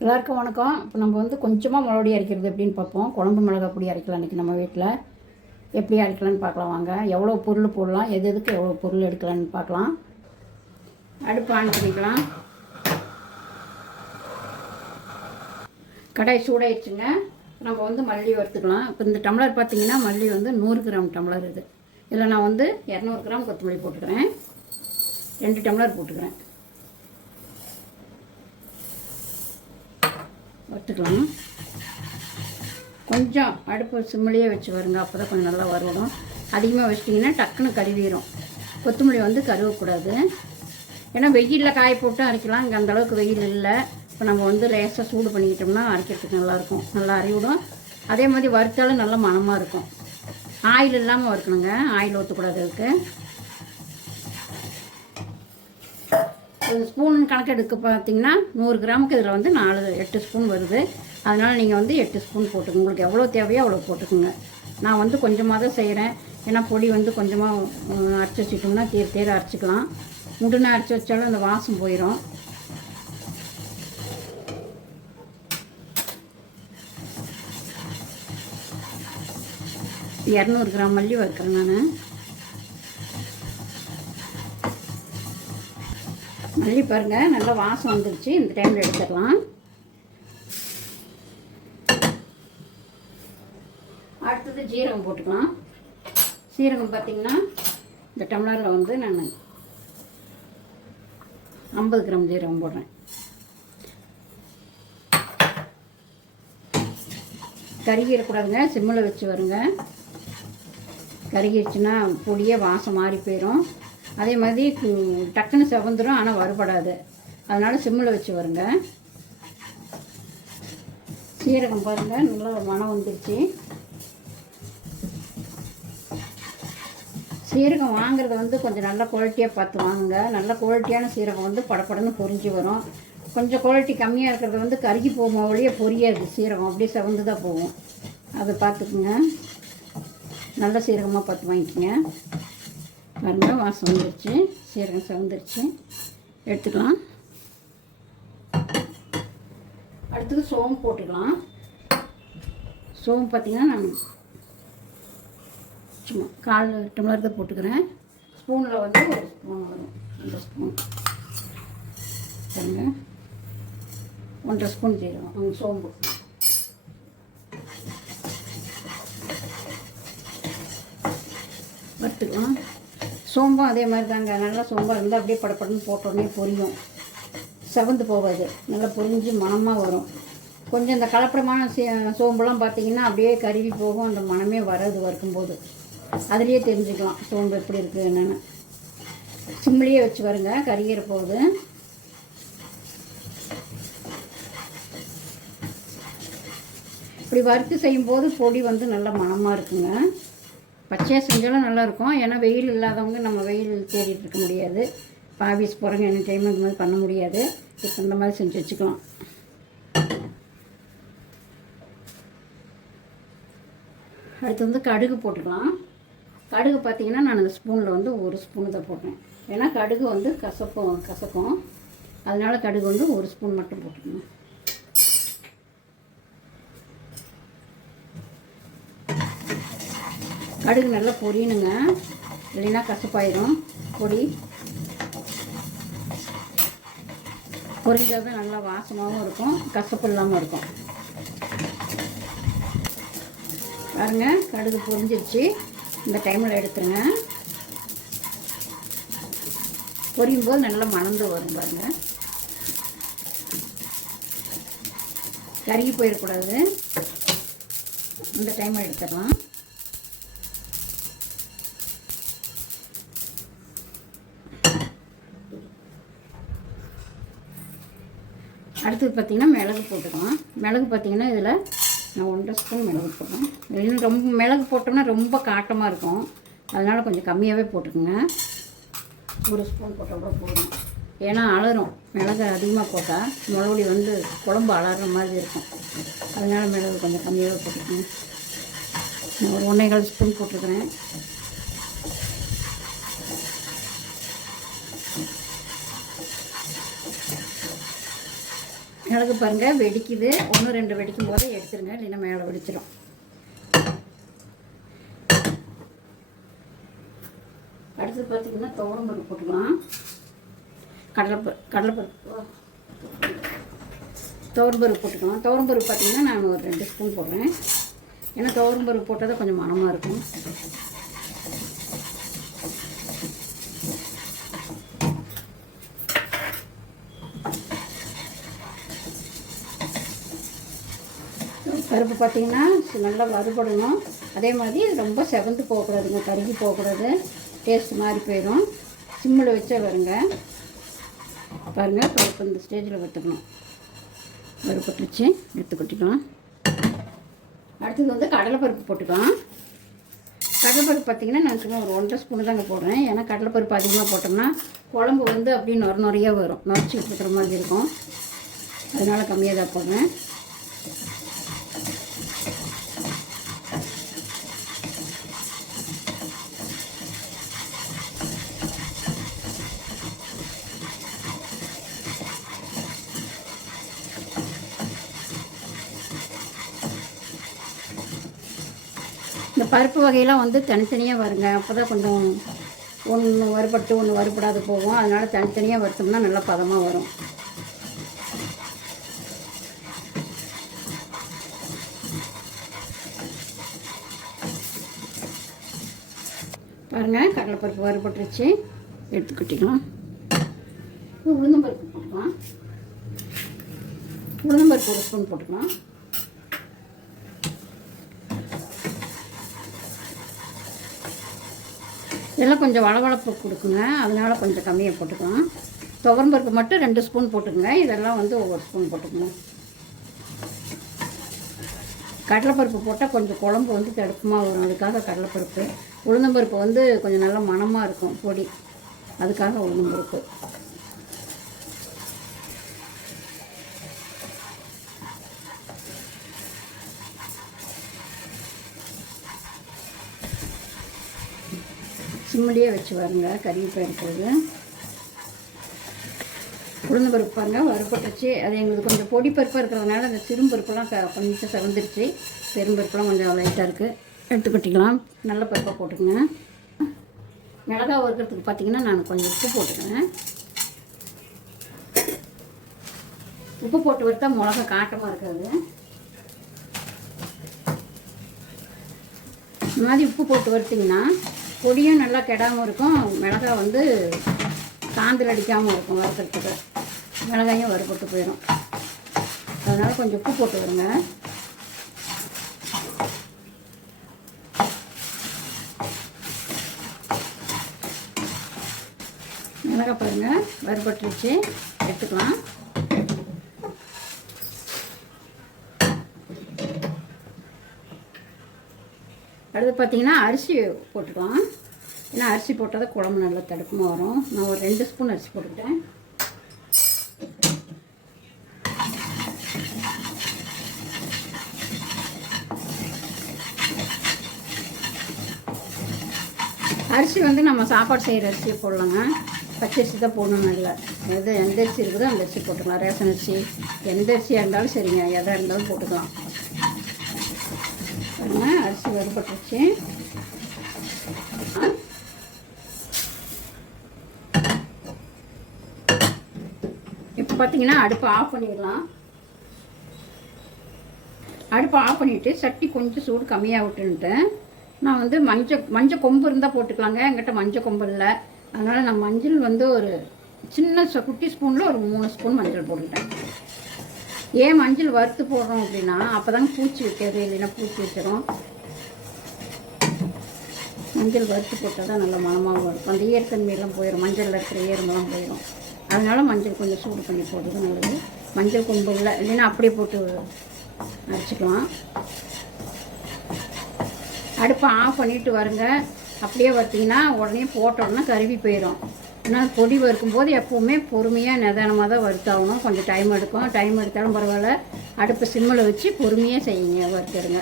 எல்லாருக்கும் வணக்கம். இப்போ நம்ம வந்து கொஞ்சமாக மிளகுடி அரைக்கிறது எப்படின்னு பார்ப்போம். குழம்பு மிளகா பொடி அரைக்கலாம் இன்றைக்கி நம்ம வீட்டில். எப்படி அரைக்கலான்னு பார்க்கலாம் வாங்க. எவ்வளோ பொருள் போடலாம், எதுக்கு எவ்வளோ பொருள் எடுக்கலான்னு பார்க்கலாம். அடுப்பு ஆன் பண்ணிக்கலாம். கடாய் சூடாயிடுச்சுங்க. நம்ம வந்து மல்லி வறுத்துக்கலாம். இப்போ இந்த டம்ளர் பார்த்திங்கன்னா மல்லி வந்து 100 கிராம் டம்ளர் இது. இதில் நான் வந்து 200 கிராம் கொத்தமல்லி போட்டுக்கிறேன். 2 டம்ளர் போட்டுக்கிறேன். வறுத்துக்கலாம். கொஞ்சம் அடுப்பு சிம்மிலேயே வச்சு வருங்க, அப்போ தான் கொஞ்சம் நல்லா வறுவிடும். அதிகமாக வச்சிட்டிங்கன்னா டக்குன்னு கருவிடும். கொத்தமல்லி வந்து கருவக்கூடாது. ஏன்னா வெயிலில் காய போட்டு அரைக்கலாம். இங்கே அந்தளவுக்கு வெயில் இல்லை. இப்போ நம்ம வந்து லேசாக சூடு பண்ணிக்கிட்டோம்னா அரைக்கிறதுக்கு நல்லாயிருக்கும், நல்லா அரைவிடும். அதே மாதிரி வறுத்தாலும் நல்லா மணமாக இருக்கும். ஆயில் இல்லாமல் வறுக்கணுங்க, ஆயில் ஊற்றக்கூடாது. அதுக்கு ஸ்பூன் கணக்கு எடுக்க பார்த்திங்கன்னா 100 கிராமுக்கு இதில் வந்து 8 ஸ்பூன் வருது. அதனால் நீங்கள் வந்து 8 ஸ்பூன் போட்டுக்கோங்க. உங்களுக்கு எவ்வளோ தேவையோ அவ்வளோ போட்டுக்கோங்க. நான் வந்து கொஞ்சமாக தான் செய்கிறேன். ஏன்னா பொடி வந்து கொஞ்சமாக அரைச்சி வச்சுட்டோம்னா தேர அரைச்சிக்கலாம். முடுனா அரைச்சி வச்சாலும் அந்த வாசம் போயிடும். இரநூறு கிராம் மல்லி வறுக்கிறேன் நான். மல்லி பாருங்கள் நல்லா வாசம் வந்துடுச்சு. இந்த டைமில் எடுத்துடலாம். அடுத்தது ஜீரகம் போட்டுக்கலாம். சீரகம் பார்த்திங்கன்னா இந்த டம்ளரில் வந்து நான் 50 கிராம் ஜீரகம் போடுறேன். கருகிடக்கூடாதுங்க, சிம்மில் வச்சு வருங்க. கருகிடுச்சுன்னா பொடியே வாசம் மாறி போயிடும். அதே மாதிரி டக்குன்னு செவந்துடும், ஆனால் வறுபடாது. அதனால் சிம்மில் வச்சு வருங்க. சீரகம் பாருங்கள் நல்லா மணம் வந்துடுச்சு. சீரகம் வாங்குறது வந்து கொஞ்சம் நல்ல குவாலிட்டியாக பார்த்து வாங்குங்க. நல்ல குவாலிட்டியான சீரகம் வந்து படப்படன்னு பொரிஞ்சு வரும். கொஞ்சம் குவாலிட்டி கம்மியாக இருக்கிறது வந்து கருகி போகும், வழியே பொரியாது. சீரகம் அப்படியே செவந்து தான் போகும். அதை பார்த்துக்குங்க. நல்ல சீரகமாக பார்த்து வாங்கிக்கோங்க. பாருங்கள் வாசம் வந்துடுச்சு, சீரகம் செவந்துருச்சு. எடுத்துக்கலாம். அடுத்தது சோம்பு போட்டுக்கலாம். சோம்பு பார்த்திங்கன்னா நான் சும்மா 1/4 டம்ளர் தான் போட்டுக்கிறேன். ஸ்பூனில் வந்து 1 ஸ்பூன் வரும். 2 ஸ்பூன் பாருங்க, 1.5 ஸ்பூன் செய்யணும் சோம்பு. வறுத்துக்கலாம். சோம்பும் அதே மாதிரி தாங்க. நல்லா சோம்பாக இருந்தால் அப்படியே படப்படன்னு போட்டோடனே பொரியும், செவந்து போகாது. நல்லா பொரிஞ்சு மணமாக வரும். கொஞ்சம் இந்த கலப்படமான சோம்புலாம் பார்த்திங்கன்னா அப்படியே கருவி போகும், அந்த மணமே வராது வறுக்கும்போது. அதுலேயே தெரிஞ்சுக்கலாம் சோம்பு எப்படி இருக்குது என்னென்னு. சிம்மிலேயே வச்சு வருங்க, கருகிற போகுது. இப்படி வறுத்து செய்யும்போது பொடி வந்து நல்லா மணமாக இருக்குங்க. பச்சையாக செஞ்சாலும் நல்லாயிருக்கும். ஏன்னா வெயில் இல்லாதவங்க நம்ம வெயில் தேடிட்டு இருக்க முடியாது. இப்போ ஆஃபீஸ் போகிறவங்க என்ன டைம் இந்த மாதிரி பண்ண முடியாது. இப்போ இந்த மாதிரி செஞ்சு வச்சுக்கலாம். அடுத்து வந்து கடுகு போட்டுக்கலாம். கடுகு பார்த்திங்கன்னா நான் அந்த ஸ்பூனில் வந்து 1 ஸ்பூனு தான் போட்டேன். ஏன்னா கடுகு வந்து கசக்கும். அதனால் கடுகு வந்து 1 ஸ்பூன் மட்டும் போட்டுக்கணும். கடுகு நல்லா பொரியணுங்க, இல்லைன்னா கசப்பாயிடும் பொடி. பொரிஞ்சாவே நல்லா வாசமாகவும் இருக்கும், கசப்பு இல்லாமல் இருக்கும். பாருங்க கடுகு பொரிஞ்சிருச்சு. இந்த டைமில் எடுத்துருங்க. பொரியும் போது நல்லா மணந்து வரும் பாருங்க. கருகி போயிடக்கூடாது. இந்த டைமில் எடுத்துடலாம். அடுத்தது பார்த்திங்கன்னா மிளகு போட்டுக்கலாம். மிளகு பார்த்திங்கன்னா இதில் நான் 1.5 ஸ்பூன் மிளகு போட்டேன். இன்னும் ரொம்ப மிளகு போட்டோம்னா ரொம்ப காட்டமாக இருக்கும். அதனால் கொஞ்சம் கம்மியாகவே போட்டுக்கோங்க. 1 ஸ்பூன் போட்டால் கூட போதும். ஏன்னா அலறும், மிளகு அதிகமாக போட்டால் மிளகுடி வந்து குழம்பு அலறுற மாதிரி இருக்கும். அதனால் மிளகு கொஞ்சம் கம்மியாகவே போட்டுக்கோங்க. நான் ஒரு 1.25 ஸ்பூன் போட்டுக்கிறேன். மிளகு பாருங்கள் வெடிக்குது. 1-2 வெடிக்கும் போதே எடுத்துருங்க, இல்லைன்னா மேலே வெடிச்சிடும். அடுத்து பார்த்திங்கன்னா துவரம்பருப்பு போட்டுக்கலாம். கடலைப்பருப்பு துவரம்பருப்பு போட்டுக்கலாம். துவரம்பருப்பு பார்த்திங்கன்னா நான் ஒரு 2 ஸ்பூன் போடுறேன். ஏன்னா துவரம்பருப்பு போட்டால் தான் கொஞ்சம் மணமாக இருக்கும். பருப்பு பார்த்திங்கன்னா நல்லா வறுபடணும். அதே மாதிரி ரொம்ப செவந்து போகக்கூடாதுங்க, கருகி போகக்கூடாது, டேஸ்ட் மாதிரி போயிடும். சிம்மில் வச்சே வருங்க. பாருங்கள், பருப்பு இந்த ஸ்டேஜில் வறுத்துக்கணும். வறுப்பட்டுருச்சு, எடுத்து கொட்டிக்கலாம். அடுத்தது வந்து கடலைப்பருப்பு போட்டுக்கலாம். கடலைப்பருப்பு பார்த்திங்கன்னா நான் சும்மா ஒரு 1.5 ஸ்பூன் தாங்க போடுறேன். ஏன்னா கடலைப்பருப்பு அதிகமாக போட்டோம்னா குழம்பு வந்து அப்படியே நொறையாக வரும், நொறைச்சிக்கிட்டு இருக்கிற மாதிரி இருக்கும். அதனால் கம்மியாக தான் போடுறேன். இந்த பருப்பு வகையெல்லாம் வந்து தனித்தனியாக வருங்க. அப்போ தான் கொஞ்சம் ஒன்று வறுபட்டு ஒன்று வறுபடாது போகும். அதனால் தனித்தனியாக வறுத்தோம்னா நல்லா பதமாக வரும். பாருங்கள், கடலைப்பருப்பு வறுபட்டுருச்சு, எடுத்துக்கிட்டிக்கலாம். உளுந்தம்பருப்பு போட்டுக்கலாம். உளுந்தம்பருப்பு 1 ஸ்பூன் போட்டுக்கலாம். இதெல்லாம் கொஞ்சம் வளவளப்பு கொடுக்குங்க, அதனால் கொஞ்சம் கம்மியாக போட்டுக்கலாம். துவரம்பருப்பு மட்டும் 2 ஸ்பூன் போட்டுக்கோங்க. இதெல்லாம் வந்து ஒவ்வொரு ஸ்பூன் போட்டுக்கணும். கடலைப்பருப்பு போட்டால் கொஞ்சம் குழம்பு வந்து தடுப்புமாக வரும், அதுக்காக கடலைப்பருப்பு. உளுந்தம்பருப்பு வந்து கொஞ்சம் நல்லா மணமாக இருக்கும் பொடி, அதுக்காக உளுந்தம்பருப்பு. சிம்மிலேயே வச்சு வருங்க, கருகி போயிருக்கிறது. உளுந்தம்பருப்பு பாருங்க வறுபட்டுருச்சு. அது எங்களுக்கு கொஞ்சம் பொடி பருப்பாக இருக்கிறதுனால அந்த சிறும்பருப்புலாம் கொஞ்சம் செவந்துருச்சு. பெரும்பருப்புலாம் கொஞ்சம் லைட்டாக இருக்குது, எடுத்துக்கிட்டிக்கலாம். நல்ல பருப்பாக போட்டுக்கோங்க. மிளகா வறுக்கிறதுக்கு பார்த்திங்கன்னா நான் கொஞ்சம் உப்பு போட்டுக்கிறேன். உப்பு போட்டு வறுத்தா மிளகா காட்டமாக இருக்காது. இந்த மாதிரி உப்பு போட்டு வறுத்திங்கன்னா பொடியும் நல்லா கெடாமல் இருக்கும், மிளகா வந்து சாந்தில் அடிக்காமல் இருக்கும். வறுக்கிறதுக்கு மிளகாயும் வறுபட்டு போயிடும். அதனால் கொஞ்சம் உப்பு போட்டு வருங்க. மிளகாய் பாருங்கள் வறுபட்டுருச்சு, எடுத்துக்கலாம். அடுத்து பார்த்திங்கன்னா அரிசி போட்டுக்கலாம். ஏன்னா அரிசி போட்டால் தான் குழம்பு நல்லா தடுப்புமாக வரும். நான் ஒரு 2 ஸ்பூன் அரிசி போட்டுக்கிட்டேன். அரிசி வந்து நம்ம சாப்பாடு செய்கிற அரிசியை போடலாங்க, பச்சரிசி தான் போடணும். இல்லை எந்த அரிசி இருக்குதோ அந்த அரிசி போட்டுக்கலாம். ரேஷன் அரிசி எந்த அரிசியாக இருந்தாலும் சரிங்க, எதாக இருந்தாலும் போட்டுக்கலாம். அரிசி வறுபட்டுருச்சு. இப்போ பார்த்தீங்கன்னா அடுப்பை ஆஃப் பண்ணிடலாம். அடுப்பை ஆஃப் பண்ணிவிட்டு சட்டி கொஞ்சம் சூடு கம்மியாக விட்டுன்ட்டேன். நான் வந்து மஞ்சள் கொம்பு இருந்தால் போட்டுக்கலாங்க. என்கிட்ட மஞ்சள் கொம்பு இல்லை, அதனால் நான் மஞ்சள் வந்து ஒரு சின்ன குட்டி ஸ்பூனில் ஒரு 3 ஸ்பூன் மஞ்சள் போட்டுக்கிட்டேன். ஏன் மஞ்சள் வறுத்து போடுறோம் அப்படின்னா அப்போ தாங்க பூச்சி வைக்காது, இல்லைன்னா பூச்சி வச்சிடும். மஞ்சள் வறுத்து போட்டால் தான் நல்ல மணமாகவும் இருக்கும். அந்த ஈரத்தன்மையெல்லாம் போயிடும், மஞ்சளில் இருக்கிற ஈரமெல்லாம் போயிடும். அதனால் மஞ்சள் கொஞ்சம் சூடு பண்ணி போடுறது நல்லது. மஞ்சள் கொம்பு இல்லை, இல்லைன்னா அப்படியே போட்டு அரைச்சிக்கலாம். அடுப்பை ஆஃப் பண்ணிவிட்டு வருங்க. அப்படியே வறுத்திங்கன்னா உடனே போட்டோம்னா கருவி போயிடும். ஆனால் பொடி வறுக்கும்போது எப்போவுமே பொறுமையாக நிதானமாக தான் வறுத்தாகணும். கொஞ்சம் டைம் எடுக்கும், டைம் எடுத்தாலும் பரவாயில்ல. அடுப்பை சிம்மில் வச்சு பொறுமையாக செய்யுங்க, வறுத்துடுங்க.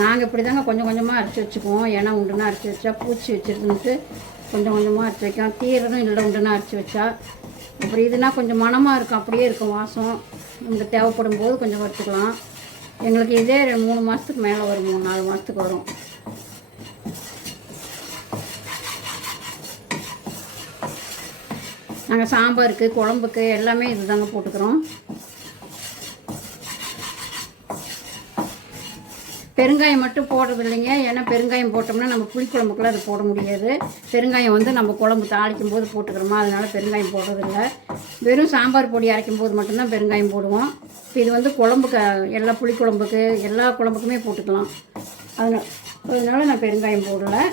நாங்கள் இப்படி தாங்க கொஞ்சம் கொஞ்சமாக அரைச்சி வச்சுக்குவோம். ஏன்னா உண்டுனா அரைச்சி வச்சா பூச்சி வச்சுருந்துட்டு கொஞ்சம் கொஞ்சமாக அரைச்சி வைக்கோம். தீரதும் இல்லை உண்டுனா அரைச்சி வச்சா. அப்புறம் இதுனா கொஞ்சம் மணமாக இருக்கும், அப்படியே இருக்கும் வாசம். நமக்கு தேவைப்படும் போது கொஞ்சம் வறுத்துக்கலாம். எங்களுக்கு இதே 3 மாதத்துக்கு மேலே வரும், 3-4 மாதத்துக்கு வரும். நாங்கள் சாம்பாருக்கு, குழம்புக்கு எல்லாமே இது தாங்க போட்டுக்கிறோம். பெருங்காயம் மட்டும் போடுறது இல்லைங்க. ஏன்னா பெருங்காயம் போட்டோம்னா நம்ம புளிக்குழம்புக்குள்ள அது போட முடியாது. பெருங்காயம் வந்து நம்ம குழம்பு தாளிக்கும் போது போட்டுக்கிறோமா, அதனால் பெருங்காயம் போடுறதில்ல. வெறும் சாம்பார் பொடி அரைக்கும் போது மட்டும்தான் பெருங்காயம் போடுவோம். இப்போ இது வந்து குழம்புக்கு, எல்லா புளிக்குழம்புக்கு, எல்லா குழம்புக்குமே போட்டுக்கலாம். அதனால் நான் பெருங்காயம் போடலை.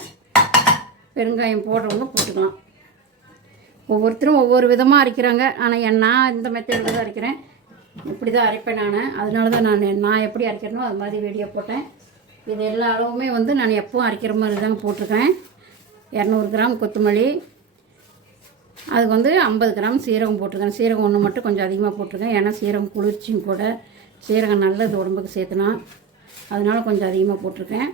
பெருங்காயம் போடுறவங்க போட்டுக்கலாம். ஒவ்வொருத்தரும் ஒவ்வொரு விதமாக அரைக்கிறாங்க. ஆனால் நான் இந்த மெத்தடில் தான் அரைக்கிறேன். இப்படி தான் அரைப்பேன் நான். அதனால தான் நான் எப்படி அரைக்கிறேனோ அது மாதிரி வீடியோ போட்டேன். இது எல்லா அளவுமே வந்து நான் எப்பவும் அரைக்கிற மாதிரி தாங்க போட்டிருக்கேன். 200 கிராம் கொத்தமல்லி, அதுக்கு வந்து 50 கிராம் சீரகம் போட்டிருக்கேன். சீரகம் ஒன்று மட்டும் கொஞ்சம் அதிகமாக போட்டிருக்கேன். ஏன்னா சீரகம் குளிர்ச்சியும் கூட. சீரகம் நல்லது உடம்புக்கு சேர்த்துனா, அதனால் கொஞ்சம் அதிகமாக போட்டிருக்கேன்.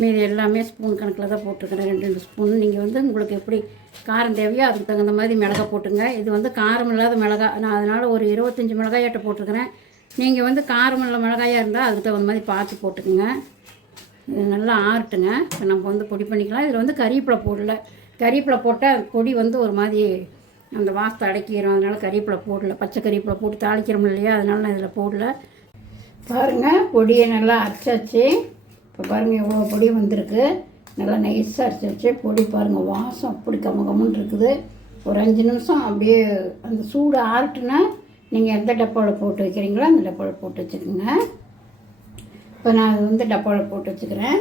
மீதி எல்லாமே ஸ்பூன் கணக்கில் தான் போட்டிருக்கிறேன், 2 ஸ்பூன். நீங்கள் வந்து உங்களுக்கு எப்படி காரம் தேவையோ அதுக்கு தகுந்த மாதிரி மிளகாய் போட்டுங்க. இது வந்து காரம் இல்லாத மிளகாய், நான் அதனால் ஒரு 25 மிளகாயாட்ட போட்டிருக்கிறேன். நீங்கள் வந்து காரம் உள்ள மிளகாயாக இருந்தால் அதுக்கு தகுந்த மாதிரி பார்த்து போட்டுக்குங்க. இது நல்லா ஆறட்டுங்க. இப்போ நம்ம வந்து பொடி பண்ணிக்கலாம். இதில் வந்து கறிவேப்பிலை போடல. கறிவேப்பிலை போட்டால் பொடி வந்து ஒரு மாதிரி அந்த வாசத்தை அடக்கிடும். அதனால் கறிவேப்பிலை போடல. பச்சை கறிவேப்பிலை போட்டு தாளிக்கிறோம் இல்லையா, அதனால் நான் இதில் போடல. பாருங்கள், பொடியை நல்லா அரைச்சாச்சு. இப்போ பாருங்கள் எவ்வளோ பொடி வந்திருக்கு. நல்லா நைஸாக அரைச்சி வச்சு பொடி பாருங்கள், வாசம் அப்படி கம்மன்னு இருக்குது. ஒரு 5 நிமிஷம் அப்படியே அந்த சூடு ஆறட்டுன்னா நீங்கள் எந்த டப்பாவில் போட்டு வைக்கிறீங்களோ அந்த டப்பாவில் போட்டு வச்சுக்கோங்க. இப்போ நான் அது வந்து டப்பாவில் போட்டு வச்சுக்கிறேன்.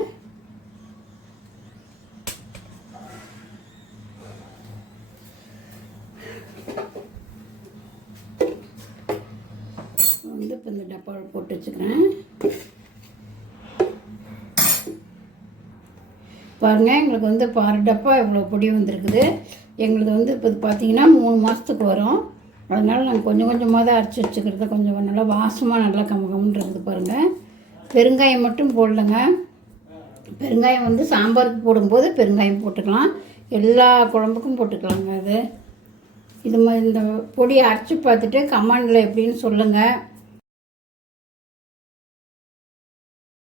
வந்து இப்போ இந்த டப்பாவில் போட்டு வச்சுக்கிறேன். பாருங்கள், எங்களுக்கு வந்து 6 டப்பா இவ்வளோ பொடி வந்திருக்குது. எங்களுக்கு வந்து இப்போ பார்த்திங்கன்னா 3 மாதத்துக்கு வரும். அதனால் நாங்கள் கொஞ்சம் கொஞ்சமாக தான் அரைச்சி வச்சுக்கிறது. கொஞ்சம் நல்லா வாசமாக நல்லா கம்மன்னு இருக்குது. பாருங்கள், பெருங்காயம் மட்டும் போடலைங்க. பெருங்காயம் வந்து சாம்பாருக்கு போடும்போது பெருங்காயம் போட்டுக்கலாம், எல்லா குழம்புக்கும் போட்டுக்கலாங்க. அது இது மாதிரி இந்த பொடியை அரைச்சி பார்த்துட்டு கமெண்டில் எப்படின்னு சொல்லுங்கள்.